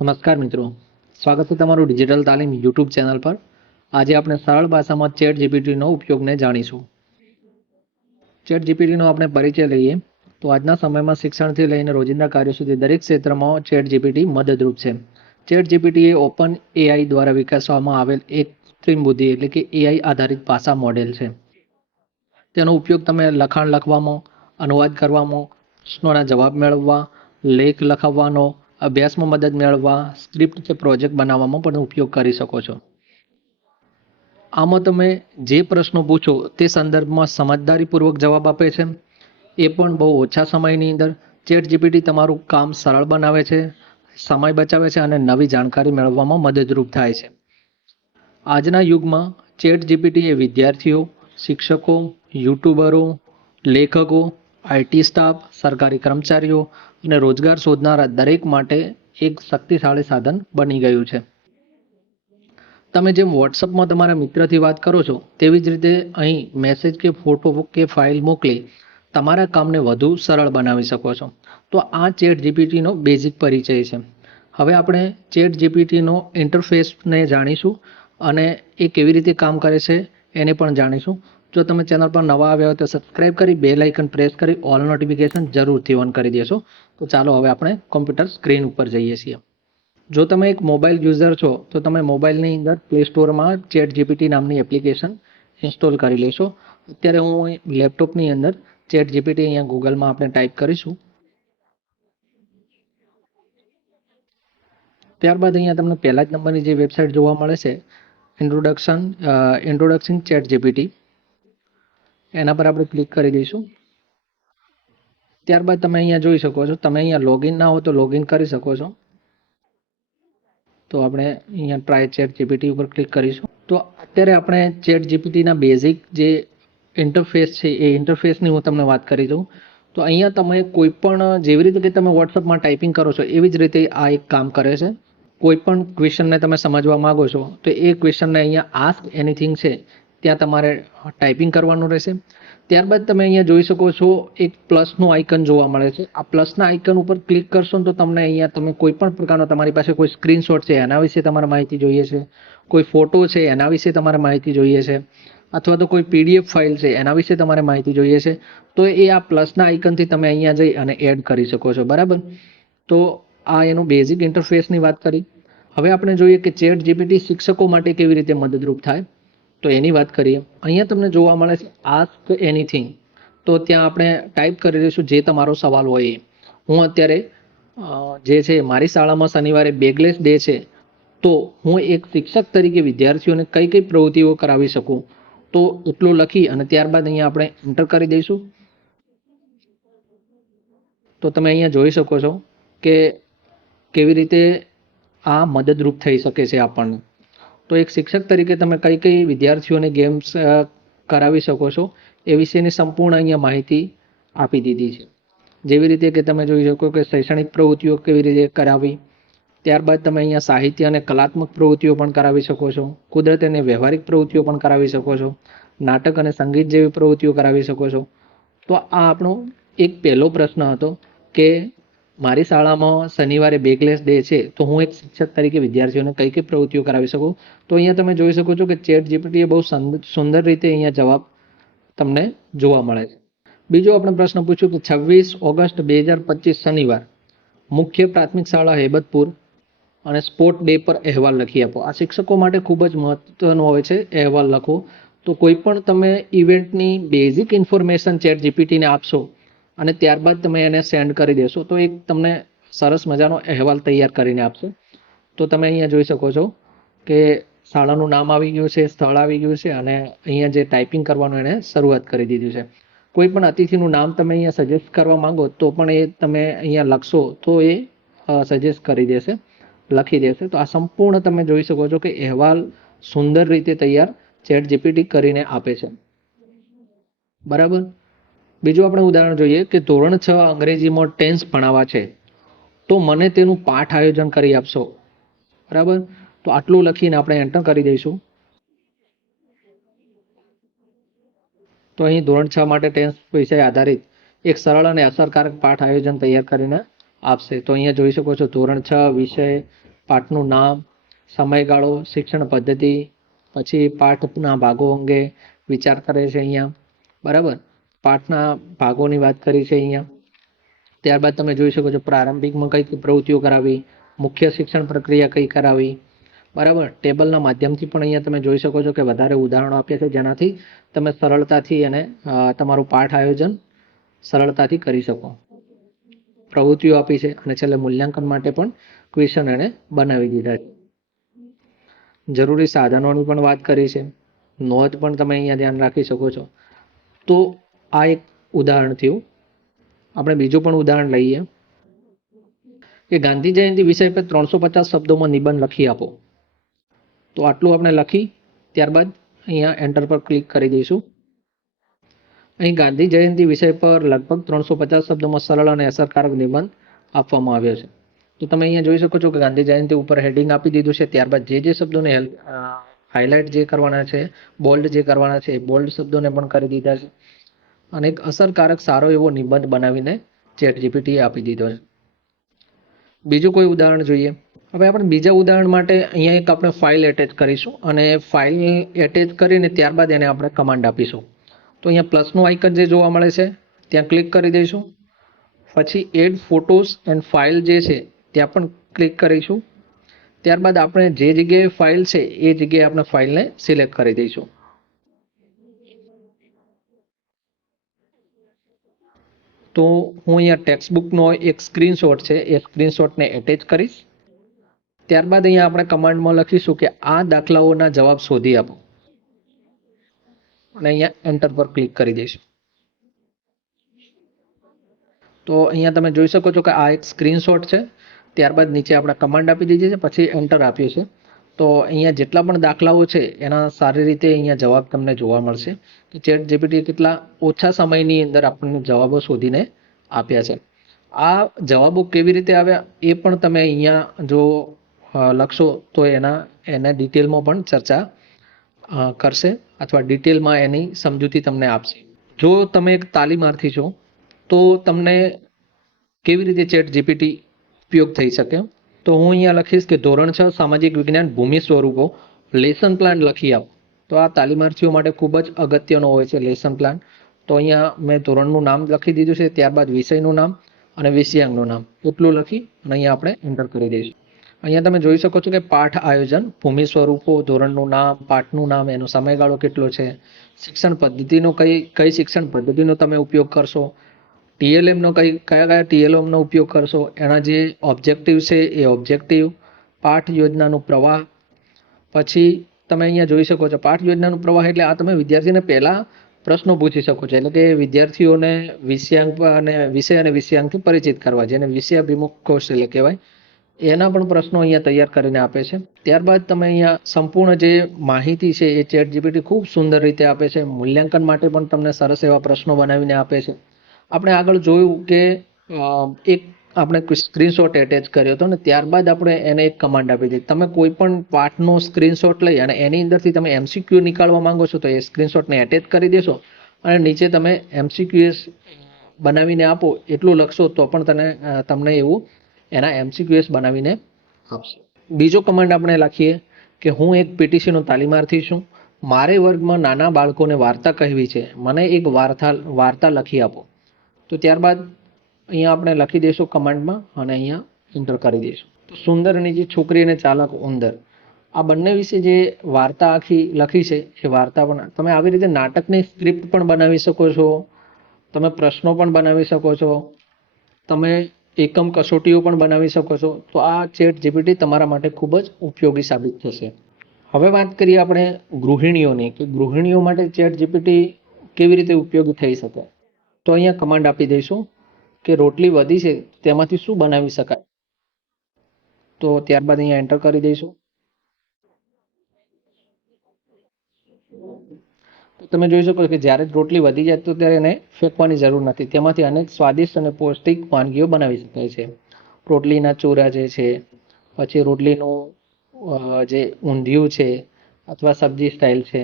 નમસ્કાર મિત્રો. સ્વાગત છે તમારું ડિજિટલ તાલીમ યુટ્યુબ ચેનલ પર. આજે આપણે સરળ ભાષામાં ચેટ જીપીટીનો ઉપયોગને જાણીશું. ચેટ જીપીટીનો આપણે પરિચય લઈએ. તો આજના સમયમાં શિક્ષણથી લઈને રોજિંદા કાર્યો સુધી દરેક ક્ષેત્રમાં ચેટ જીપીટી મદદરૂપ છે. ચેટ જીપીટી એ ઓપન એઆઈ દ્વારા વિકસાવવામાં આવેલ એક કૃત્રિમ બુદ્ધિ એટલે કે એઆઈ આધારિત ભાષા મોડેલ છે. તેનો ઉપયોગ તમે લખાણ લખવામાં, અનુવાદ કરવામાં પ્રશ્નોના જવાબ મેળવવા, લેખ લખાવવાનો અભ્યાસમાં મદદ મેળવવા સ્ક્રિપ્ટ કે પ્રોજેક્ટ બનાવવામાં પણ ઉપયોગ કરી શકો છો. આમાં તમે જે પ્રશ્નો પૂછો તે સંદર્ભમાં સમજદારીપૂર્વક જવાબ આપે છે. એ પણ બહુ ઓછા સમયની અંદર ચેટ જીપીટી તમારું કામ સરળ બનાવે છે, સમય બચાવે છે અને નવી જાણકારી મેળવવામાં મદદરૂપ થાય છે. આજના યુગમાં ચેટ જીપીટી એ વિદ્યાર્થીઓ, શિક્ષકો યુટ્યુબરો લેખકો આઈટી સ્ટાફ, સરકારી કર્મચારીઓ અને રોજગાર શોધનારા દરેક માટે એક શક્તિશાળી સાધન બની ગયું છે. તમે જેમ વોટ્સઅપમાં તમારા મિત્રથી વાત કરો છો, તેવી જ રીતે અહીં મેસેજ કે ફોટો કે ફાઇલ મોકલી તમારા કામને વધુ સરળ બનાવી શકો છો. તો આ ચેટ જીપીટીનો બેઝિક પરિચય છે. હવે આપણે ચેટ જીપીટીનો ઇન્ટરફેસને જાણીશું અને એ કેવી રીતે કામ કરે છે એને પણ જાણીશું. જો તમે ચેનલ પર નવા આવ્યા હોય તો સબસ્ક્રાઇબ કરી બે લાઇકન પ્રેસ કરી ઓલ નોટિફિકેશન જરૂરથી ઓન કરી દેશો તો ચાલો હવે આપણે કોમ્પ્યુટર સ્ક્રીન ઉપર જઈએ છીએ. જો તમે એક મોબાઈલ યુઝર છો, તો તમે મોબાઈલની અંદર પ્લે સ્ટોરમાં ચેટ જીપીટી નામની એપ્લિકેશન ઇન્સ્ટોલ કરી લેશો. અત્યારે હું લેપટોપની અંદર ચેટ જીપીટી અહીંયા ગૂગલમાં આપણે ટાઈપ કરીશું. ત્યારબાદ અહીંયા તમને પહેલા જ નંબરની જે વેબસાઇટ જોવા મળે છે ઇન્ટ્રોડક્શન ઇન્ટ્રોડક્શન ચેટ જીપીટી એના પર આપણે ક્લિક કરી દઈશું. ત્યારબાદ તમે અહીંયા જોઈ શકો છો, તમે અહીંયા લોગિન ના હો તો લોગિન કરી શકો છો. તો આપણે અહીંયા ટ્રાય ચેટ જીપીટી ઉપર ક્લિક કરીશું. તો અત્યારે આપણે ચેટ જીપીટીના બેઝિક જે ઇન્ટરફેસ છે, એ ઇન્ટરફેસની હું તમને વાત કરી દઉં. તો અહીંયા તમે કોઈ પણ, જેવી રીતે કે તમે વોટ્સઅપમાં ટાઈપિંગ કરો છો, એવી જ રીતે આ એક કામ કરે છે. કોઈ પણ ક્વેશ્ચનને તમે સમજવા માગો છો, તો એ ક્વેશ્ચનને અહીંયા આસ્ક એનીથિંગ છે. ત્યાં તમારે ટાઈપિંગ કરવાનું રહેશે. ત્યારબાદ તમે અહીંયા જોઈ શકો છો, એક પ્લસનું આઇકન જોવા મળે છે. આ પ્લસના આઇકન ઉપર ક્લિક કરશો તો તમને અહીંયા તમે કોઈ પણ પ્રકારનો તમારી પાસે કોઈ સ્ક્રીનશોટ છે એના વિશે તમારે માહિતી જોઈએ છે. કોઈ ફોટો છે એના વિશે તમારે માહિતી જોઈએ છે. અથવા તો કોઈ પીડીએફ ફાઇલ છે એના વિશે તમારે માહિતી જોઈએ છે. તો એ આ પ્લસના આઇકનથી તમે અહીંયા જઈ અને એડ કરી શકો છો. બરાબર? તો આ એનું બેઝિક ઇન્ટરફેસની વાત કરી. હવે આપણે જોઈએ કે ચેટ જીપીટી શિક્ષકો માટે કેવી રીતે મદદરૂપ થાય. તો એની વાત કરીએ. અહીંયા તમને જોવા મળે છે આસ્ક એનીથિંગ તો ત્યાં આપણે ટાઈપ કરી દઈશું જે તમારો સવાલ હોય એ. હું અત્યારે જે છે મારી શાળામાં શનિવારે બેગલેસ ડે છે, તો હું એક શિક્ષક તરીકે વિદ્યાર્થીઓને કઈ કઈ પ્રવૃત્તિઓ કરાવી શકું? તો એટલું લખી અને ત્યારબાદ અહીંયા આપણે એન્ટર કરી દઈશું. તો તમે અહીંયા જોઈ શકો છો કે કેવી રીતે આ મદદરૂપ થઈ શકે છે આપણને. તો એક શિક્ષક તરીકે તમે કઈ કઈ વિદ્યાર્થીઓને ગેમ્સ કરાવી શકો છો એ વિશેની સંપૂર્ણ અહીંયા માહિતી આપી દીધી છે. જેવી રીતે કે તમે જોઈ શકો કે શૈક્ષણિક પ્રવૃત્તિઓ કેવી રીતે કરાવી, ત્યારબાદ તમે અહીંયા સાહિત્ય અને કલાત્મક પ્રવૃત્તિઓ પણ કરાવી શકો છો, કુદરત અને વ્યવહારિક પ્રવૃત્તિઓ પણ કરાવી શકો છો, નાટક અને સંગીત જેવી પ્રવૃત્તિઓ કરાવી શકો છો. તો આ આપણો એક પહેલો પ્રશ્ન હતો કે મારી શાળામાં શનિવારે બેકલેસ ડે છે, તો હું એક શિક્ષક તરીકે વિદ્યાર્થીઓને કઈ કઈ પ્રવૃત્તિઓ કરાવી શકું? તો અહીંયા તમે જોઈ શકો છો કે ચેટ જીપીટીએ બહુ સંદ- સુંદર રીતે અહીંયા જવાબ તમને જોવા મળે છે. બીજો આપણે પ્રશ્ન પૂછ્યો કે છવ્વીસ ઓગસ્ટ બે હજાર પચીસ શનિવાર મુખ્ય પ્રાથમિક શાળા હેબતપુર અને સ્પોર્ટ ડે પર અહેવાલ લખી આપો. આ શિક્ષકો માટે ખૂબ જ મહત્વનો હોય છે અહેવાલ લખો તો કોઈ પણ તમે ઇવેન્ટની બેઝિક ઇન્ફોર્મેશન ચેટ જીપીટીને આપશો અને ત્યારબાદ તમે એને સેન્ડ કરી દેશો, તો એક તમને સરસ મજાનો અહેવાલ તૈયાર કરીને આપશે. તો તમે અહીંયા જોઈ શકો છો કે શાળાનું નામ આવી ગયું છે, સ્થળ આવી ગયું છે અને અહીંયા જે ટાઈપિંગ કરવાનું એણે શરૂઆત કરી દીધું છે. કોઈ પણ અતિથિનું નામ તમે અહીંયા સજેસ્ટ કરવા માંગો તો પણ એ તમે અહીંયા લખશો તો એ સજેસ્ટ કરી દેશે, લખી દેશે. તો આ સંપૂર્ણ તમે જોઈ શકો છો કે અહેવાલ સુંદર રીતે તૈયાર ચેટ જીપીટી કરીને આપે છે. બરાબર? બીજું આપણે ઉદાહરણ જોઈએ કે ધોરણ છ અંગ્રેજીમાં ટેન્સ ભણાવવા છે, તો મને તેનું પાઠ આયોજન કરી આપશો. બરાબર? તો આટલું લખીને આપણે એન્ટર કરી દઈશું. તો અહીં ધોરણ છ માટે ટેન્સ વિષય આધારિત એક સરળ અને અસરકારક પાઠ આયોજન તૈયાર કરીને આપશે. તો અહીંયા જોઈ શકો છો ધોરણ છ વિષય, પાઠનું નામ, સમયગાળો, શિક્ષણ પદ્ધતિ, પછી પાઠના ભાગો અંગે વિચાર કરે છે અહીંયા. બરાબર? પાઠના ભાગોની વાત કરી છે અહીંયા. ત્યારબાદ તમે જોઈ શકો છો, પ્રારંભિકમાં કઈ પ્રવૃત્તિઓ કરાવી, મુખ્ય શિક્ષણ પ્રક્રિયા કઈ કરાવી. બરાબર? ટેબલના માધ્યમથી પણ અહીંયા તમે જોઈ શકો છો કે વધારે ઉદાહરણો આપ્યા છે, જેનાથી તમે સરળતાથી અને તમારું પાઠ આયોજન સરળતાથી કરી શકો. પ્રવૃત્તિઓ આપી છે અને છેલ્લે મૂલ્યાંકન માટે પણ ક્વેશ્ચન એણે બનાવી દીધા છે. જરૂરી સાધનોની પણ વાત કરી છે. નોંધ પણ તમે અહીંયા ધ્યાન રાખી શકો છો. તો આ એક ઉદાહરણ થયું. આપણે બીજું પણ ઉદાહરણ લઈએ. કે ગાંધી જયંતિ વિષય પર ત્રણસો પચાસ શબ્દોમાં નિબંધ લખી આપો. તો આટલું આપણે લખી, ત્યારબાદ અહીંયા એન્ટર પર ક્લિક કરી દઈશું. અહીં ગાંધી જયંતિ વિષય પર લગભગ ત્રણસો પચાસ શબ્દોમાં સરળ અને અસરકારક નિબંધ આપવામાં આવ્યો છે. તો તમે અહીંયા જોઈ શકો છો કે ગાંધી જયંતિ ઉપર હેડિંગ આપી દીધું છે. ત્યારબાદ જે જે શબ્દોને હાઇલાઇટ જે કરવાના છે બોલ્ડ જે કરવાના છે, એ બોલ્ડ શબ્દોને પણ કરી દીધા છે. અને એક અસરકારક સારો એવો નિબંધ બનાવીને ચેટ જીપીટીએ આપી દીધો છે. બીજું કોઈ ઉદાહરણ જોઈએ? હવે આપણે બીજા ઉદાહરણ માટે અહીંયા એક આપણે ફાઇલ એટેચ કરીશું અને ફાઇલ એટેચ કરીને ત્યારબાદ એને આપણે કમાન્ડ આપીશું. તો અહીંયા પ્લસનું આઇકન જે જોવા મળે છે, ત્યાં ક્લિક કરી દઈશું. પછી એડ ફોટોસ એન્ડ ફાઇલ જે છે, ત્યાં પણ ક્લિક કરીશું. ત્યારબાદ આપણે જે જગ્યાએ ફાઇલ છે, એ જગ્યાએ આપણે ફાઇલને સિલેક્ટ કરી દઈશું. તો હું અહીંયા ટેક્સ્ટબુકનો એક સ્ક્રીનશોટ છે, એ સ્ક્રીનશોટને એટેચ કરીશ. ત્યારબાદ અહીંયા આપણે કમાન્ડમાં લખીશું કે આ દાખલાઓના જવાબ શોધી આપો. અને અહીંયા એન્ટર પર ક્લિક કરી દઈશું. તો અહીંયા તમે જોઈ શકો છો કે આ એક સ્ક્રીનશોટ છે. ત્યારબાદ નીચે આપણે કમાન્ડ આપી દીધી છે, પછી એન્ટર આપ્યું છે. તો અહીંયા જેટલા પણ દાખલાઓ છે, એના સારી રીતે અહીંયા જવાબ તમને જોવા મળશે કે ચેટ જીપીટી કેટલા ઓછા સમયની અંદર આપણને જવાબો શોધીને આપ્યા છે. આ જવાબો કેવી રીતે આવ્યા એ પણ તમે અહીંયા જો લખશો તો એના એના ડિટેલમાં પણ ચર્ચા કરશે અથવા ડિટેલમાં એની સમજૂતી તમને આપશે. જો તમે એક તાલીમાર્થી છો, તો તમને કેવી રીતે ચેટ જીપીટી ઉપયોગ થઈ શકે? તો હું અહીંયા લખીશ કે ધોરણ છ, સામાજિક વિજ્ઞાન, ભૂમિ સ્વરૂપો, લેસન પ્લાન લખી આવો. તો આ તાલીમાર્થીઓ માટે ખૂબ જ અગત્યનો હોય છે લેસન પ્લાન. તો અહીંયા મેં ધોરણનું નામ લખી દીધું છે, ત્યારબાદ વિષયનું નામ અને વિષયાંગનું નામ. એટલું લખી અને અહીંયા આપણે એન્ટર કરી દઈશું. અહીંયા તમે જોઈ શકો છો કે પાઠ આયોજન, ભૂમિ સ્વરૂપો, ધોરણનું નામ, પાઠનું નામ, એનો સમયગાળો કેટલો છે, શિક્ષણ પદ્ધતિનો કઈ કઈ શિક્ષણ પદ્ધતિનો તમે ઉપયોગ કરશો ટીએલએમનો કઈ, કયા કયા ટીએલએમનો ઉપયોગ કરશો? એના જે ઓબ્જેક્ટિવ છે એ ઓબ્જેક્ટિવ પાઠ યોજનાનો પ્રવાહ. પછી તમે અહીંયા જોઈ શકો છો, પાઠ યોજનાનો પ્રવાહ એટલે આ તમે વિદ્યાર્થીને પહેલાં પ્રશ્નો પૂછી શકો છો. એટલે કે વિદ્યાર્થીઓને વિષયાંક અને વિષય અને વિષયાંકથી પરિચિત કરવા, જેને વિષયાભિમુખ કૌશલ્ય કહેવાય. એના પણ પ્રશ્નો અહીંયા તૈયાર કરીને આપે છે. ત્યારબાદ તમે અહીંયા સંપૂર્ણ જે માહિતી છે એ ચેટ જીપીટી ખૂબ સુંદર રીતે આપે છે. મૂલ્યાંકન માટે પણ તમને સરસ એવા પ્રશ્નો બનાવીને આપે છે. આપણે આગળ જોયું કે એક આપણે સ્ક્રીનશોટ એટેચ કર્યો હતો ને ત્યારબાદ આપણે એને એક કમાન્ડ આપી દીધી. તમે કોઈ પણ પાઠનો સ્ક્રીનશોટ લઈ અને એની અંદરથી તમે એમસીક્યુ નીકાળવા માંગો છો તો એ સ્ક્રીનશોટને એટેચ કરી દેશો અને નીચે તમે એમસીક્યુએસ બનાવીને આપો, એટલું લખશો તો પણ તને તમને એવું એના એમસીક્યુએસ બનાવીને આપશે. બીજો કમાન્ડ આપણે લખીએ કે હું એક પીટીસીનો તાલીમાર્થી છું. મારે વર્ગમાં નાના બાળકોને વાર્તા કહેવી છે. મને એક વાર્તા વાર્તા લખી આપો. તો ત્યારબાદ અહીંયા આપણે લખી દઈશું કમાન્ડમાં અને અહીંયા એન્ટર કરી દઈશું. તો સુંદર અને જે છોકરી અને ચાલક ઉંદર, આ બંને વિશે જે વાર્તા આખી લખી છે, એ વાર્તા પણ તમે આવી રીતે નાટકની સ્ક્રિપ્ટ પણ બનાવી શકો છો, તમે પ્રશ્નો પણ બનાવી શકો છો, તમે એકમ કસોટીઓ પણ બનાવી શકો છો, તો આ ચેટ જીપીટી તમારા માટે ખૂબ જ ઉપયોગી સાબિત થશે. હવે વાત કરીએ આપણે ગૃહિણીઓની, કે ગૃહિણીઓ માટે ચેટ જીપીટી કેવી રીતે ઉપયોગી થઈ શકે? તો અહીંયા કમાન્ડ આપી દઈશું કે રોટલી વધી છે, તેમાંથી શું બનાવી શકાય? તો ત્યારબાદ અહીંયા એન્ટર કરી દઈશું. તમે જોઈ શકો કે જ્યારે રોટલી વધી જાય તો ત્યારે એને ફેંકવાની જરૂર નથી. તેમાંથી અનેક સ્વાદિષ્ટ અને પૌષ્ટિક વાનગીઓ બનાવી શકાય છે. રોટલીના ચૂરા જે છે, પછી રોટલીનું જે ઊંધિયું છે, અથવા સબ્જી સ્ટાઇલ છે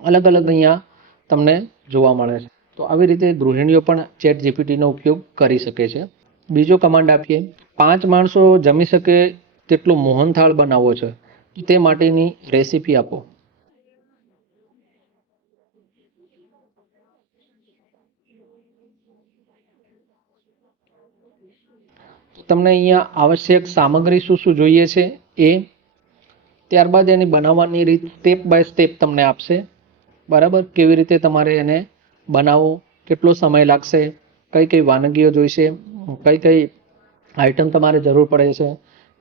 અલગ અલગ અહીંયા તમને જોવા મળે છે. તો આવી રીતે ગૃહિણીઓ પણ ચેટ જીપીટીનો ઉપયોગ કરી શકે છે. બીજો કમાન્ડ આપીએ. પાંચ માણસો જમી શકે તેટલો મોહનથાળ બનાવવો છે, તે માટેની રેસીપી આપો. તમને અહીંયા આવશ્યક સામગ્રી શું શું જોઈએ છે? એ, ત્યારબાદ એની બનાવવાની રીત સ્ટેપ બાય સ્ટેપ તમને આપશે. બરાબર? કેવી રીતે તમારે એને બનાવવો કેટલો સમય લાગશે કઈ કઈ વાનગીઓ જોઈશે કઈ કઈ આઈટમ તમારે જરૂર પડે છે,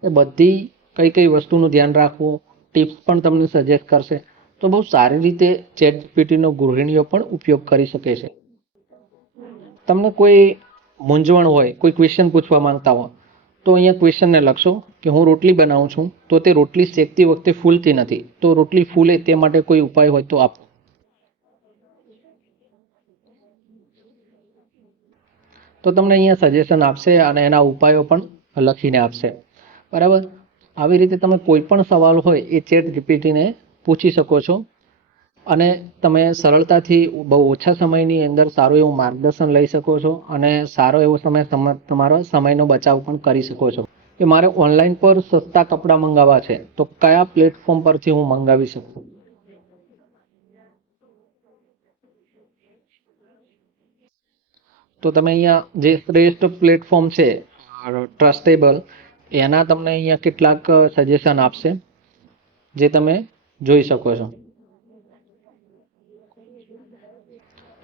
એ બધી કઈ કઈ વસ્તુનું ધ્યાન રાખવું ટિપ્સ પણ તમને સજેસ્ટ કરશે. તો બહુ સારી રીતે ચેટ જીપીટીનો ગૃહિણીઓ પણ ઉપયોગ કરી શકે છે. તમને કોઈ મૂંઝવણ હોય, કોઈ ક્વેશ્ચન પૂછવા માંગતા હો તો અહીંયા ક્વેશ્ચનને લખશો કે હું રોટલી બનાવું છું, તો તે રોટલી શેકતી વખતે ફૂલતી નથી. તો રોટલી ફૂલે તે માટે કોઈ ઉપાય હોય તો આપો તો તમને અહીંયા સજેશન આપશે અને એના ઉપાયો પણ લખીને આપશે. બરાબર? આવી રીતે તમે કોઈ પણ સવાલ હોય એ ચેટ જીપીટીને પૂછી શકો છો. અને તમે સરળતાથી બહુ ઓછા સમયની અંદર સારું એવું માર્ગદર્શન લઈ શકો છો અને સારો એવો સમય તમ- તમારો સમયનો બચાવ પણ કરી શકો છો. કે મારે ઓનલાઈન પર સસ્તા કપડાં મંગાવવા છે, તો કયા પ્લેટફોર્મ પરથી હું મંગાવી શકું? તો તમે અહીંયા જે શ્રેષ્ઠ પ્લેટફોર્મ છે ટ્રસ્ટેબલ એના તમને અહીંયા કેટલાક સજેશન આપશે, જે તમે જોઈ શકો છો.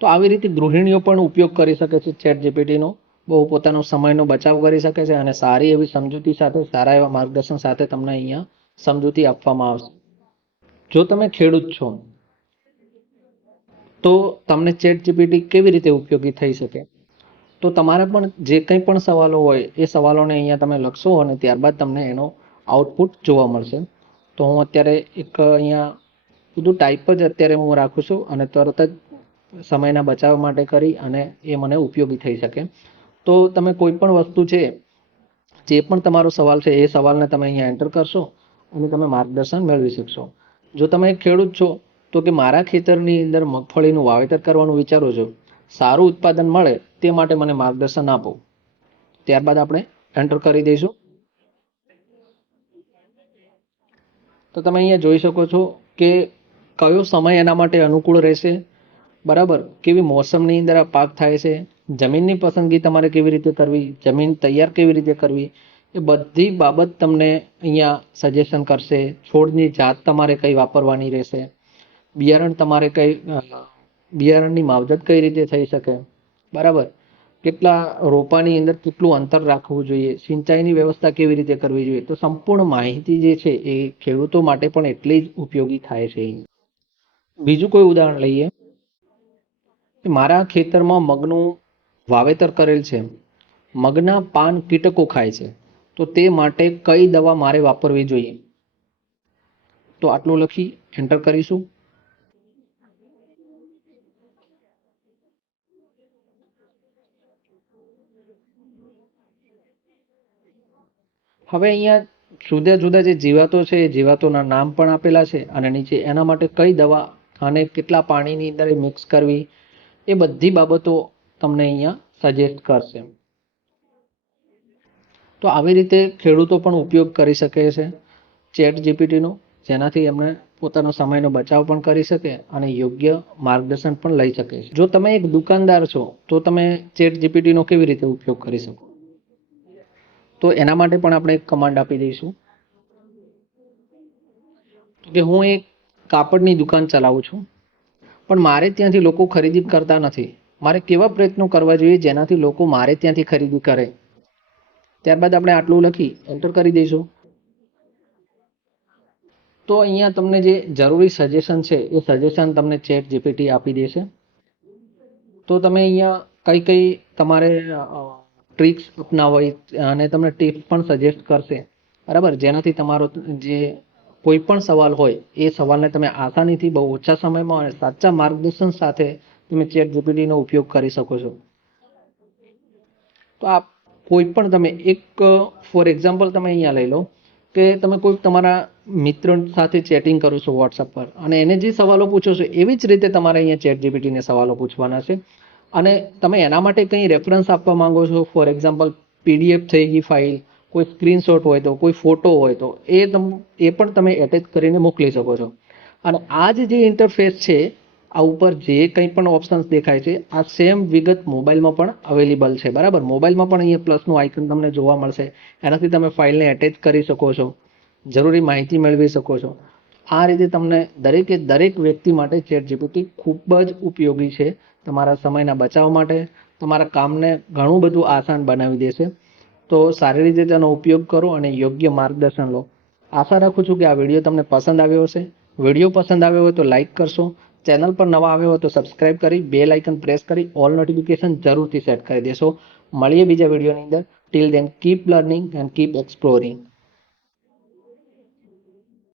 તો આવી રીતે ગૃહિણીઓ પણ ઉપયોગ કરી શકે છે ચેટ જીપીટીનો બહુ પોતાનો સમયનો બચાવ કરી શકે છે અને સારી એવી સમજૂતી સાથે, સારા એવા માર્ગદર્શન સાથે તમને અહીંયા સમજૂતી આપવામાં આવશે. જો તમે ખેડૂત છો, તો તમને ચેટ જીપીટી કેવી રીતે ઉપયોગી થઈ શકે? તો તમારે પણ જે કંઈ પણ સવાલો હોય, એ સવાલોને અહીંયા તમે લખશો અને ત્યારબાદ તમને એનો આઉટપુટ જોવા મળશે. તો હું અત્યારે એક અહીંયા બધું ટાઈપ જ અત્યારે હું રાખું છું અને તરત જ સમયના બચાવ માટે કરી અને એ મને ઉપયોગી થઈ શકે. તો તમે કોઈ પણ વસ્તુ છે, જે પણ તમારો સવાલ છે, એ સવાલને તમે અહીંયા એન્ટર કરશો અને તમે માર્ગદર્શન મેળવી શકશો. જો તમે ખેડૂત છો, તો કે મારા ખેતરની અંદર મગફળીનું વાવેતર કરવાનું વિચારો છો સારું ઉત્પાદન મળે તે માટે મને માર્ગદર્શન આપો. ત્યારબાદ આપણે એન્ટર કરી દઈશું. તો તમે અહીંયા જોઈ શકો છો કે કયો સમય એના માટે અનુકૂળ રહેશે. બરાબર? કેવી મોસમની અંદર આ પાક થાય છે? જમીનની પસંદગી તમારે કેવી રીતે કરવી? જમીન તૈયાર કેવી રીતે કરવી? એ બધી બાબત તમને અહીંયા સજેશન કરશે. છોડની જાત તમારે કઈ વાપરવાની રહેશે? બિયારણ તમારે કઈ બિયારણની માવજત કઈ રીતે થઈ શકે? બરાબર. કેટલા રોપાની અંદર કેટલું અંતર રાખવું જોઈએ? સિંચાઈની વ્યવસ્થા કેવી રીતે કરવી જોઈએ? તો સંપૂર્ણ માહિતી જે છે એ ખેડૂતો માટે પણ એટલી જ ઉપયોગી થાય છે. બીજું કોઈ ઉદાહરણ લઈએ? મારા ખેતરમાં મગનું વાવેતર કરેલ છે. મગના પાન કીટકો ખાય છે. તો તે માટે કઈ દવા મારે વાપરવી જોઈએ? તો આટલું લખી એન્ટર કરીશું. હવે અહીંયા જુદા જુદા જે જીવાતો છે, એ જીવાતોના નામ પણ આપેલા છે અને નીચે એના માટે કઈ દવા અને કેટલા પાણીની અંદર મિક્સ કરવી, એ બધી બાબતો તમને અહીંયા સજેસ્ટ કરશે. તો આવી રીતે ખેડૂતો પણ ઉપયોગ કરી શકે છે ચેટ જીપીટીનો, જેનાથી એમને પોતાનો સમયનો બચાવ પણ કરી શકે અને યોગ્ય માર્ગદર્શન પણ લઈ શકે છે. જો તમે એક દુકાનદાર છો, તો તમે ચેટ જીપીટીનો કેવી રીતે ઉપયોગ કરી શકો? તો એના માટે પણ આપણે એક કમાન્ડ આપી દઈશું. કે હું એક કાપડની દુકાન ચલાવું છું, પણ મારે ત્યાંથી લોકો ખરીદી કરતા નથી. મારે કેવા પ્રયત્નો કરવા જોઈએ જેનાથી લોકો મારે ત્યાંથી ખરીદી કરે? ત્યારબાદ આપણે આટલું લખી એન્ટર કરી દઈશું. તો અહીંયા તમને જે જરૂરી સજેશન છે, એ સજેશન તમને ચેટ જીપીટી આપી દેશે. તો તમે અહીંયા કઈ કઈ તમારે ટ્રિક્સ અપનાવવી અને તમને ટિપ્સ પણ સજેસ્ટ કરશે. બરાબર? જેનાથી તમારો જે કોઈ પણ સવાલ હોય, એ સવાલને તમે આસાનીથી બહુ ઓછા સમયમાં અને સાચા માર્ગદર્શન સાથે તમે ચેટ જીપીટીનો ઉપયોગ કરી શકો છો. તો આ કોઈ પણ તમે એક ફોર એક્ઝામ્પલ તમે અહીંયા લઈ લો કે તમે કોઈ તમારા મિત્ર સાથે ચેટિંગ કરો છો વોટ્સઅપ પર અને એને જે સવાલો પૂછો છો, એવી જ રીતે તમારે અહીંયા ચેટ જીપીટીને સવાલો પૂછવાના છે. અને તમે એના માટે કંઈ રેફરન્સ આપવા માંગો છો? ફોર એક્ઝામ્પલ પીડીએફ થઈ ગઈ ફાઇલ કોઈ સ્ક્રીનશોટ હોય તો, કોઈ ફોટો હોય તો, એ તમ, એ પણ તમે એટેચ કરીને મોકલી શકો છો. અને આ જ ઇન્ટરફેસ છે, આ ઉપર જે કંઈ પણ ઓપ્શન્સ દેખાય છે, આ સેમ વિગત મોબાઈલમાં પણ અવેલેબલ છે. બરાબર? મોબાઈલમાં પણ અહીંયા પ્લસનું આઇકન તમને જોવા મળશે. એનાથી તમે ફાઇલને એટેચ કરી શકો છો. જરૂરી માહિતી મેળવી શકો છો. આ રીતે તમને દરેકે દરેક વ્યક્તિ માટે ચેટ જીપીટી ખૂબ જ ઉપયોગી છે. તમારા સમયના બચાવ માટે, તમારા કામને ઘણું બધું આસાન બનાવી દેશે. તો સારી રીતે તેનો ઉપયોગ કરો અને યોગ્ય માર્ગદર્શન લો. આશા રાખું છું કે આ વીડિયો તમને પસંદ આવ્યો હશે. વીડિયો પસંદ આવ્યો હોય તો લાઇક કરશો. ચેનલ પર નવા આવ્યો હોય તો સબસ્ક્રાઇબ કરી બે લાઇકન પ્રેસ કરી, ઓલ નોટિફિકેશન જરૂરથી સેટ કરી દેશો. મળીએ બીજા વિડીયોની અંદર. Till then keep learning and keep exploring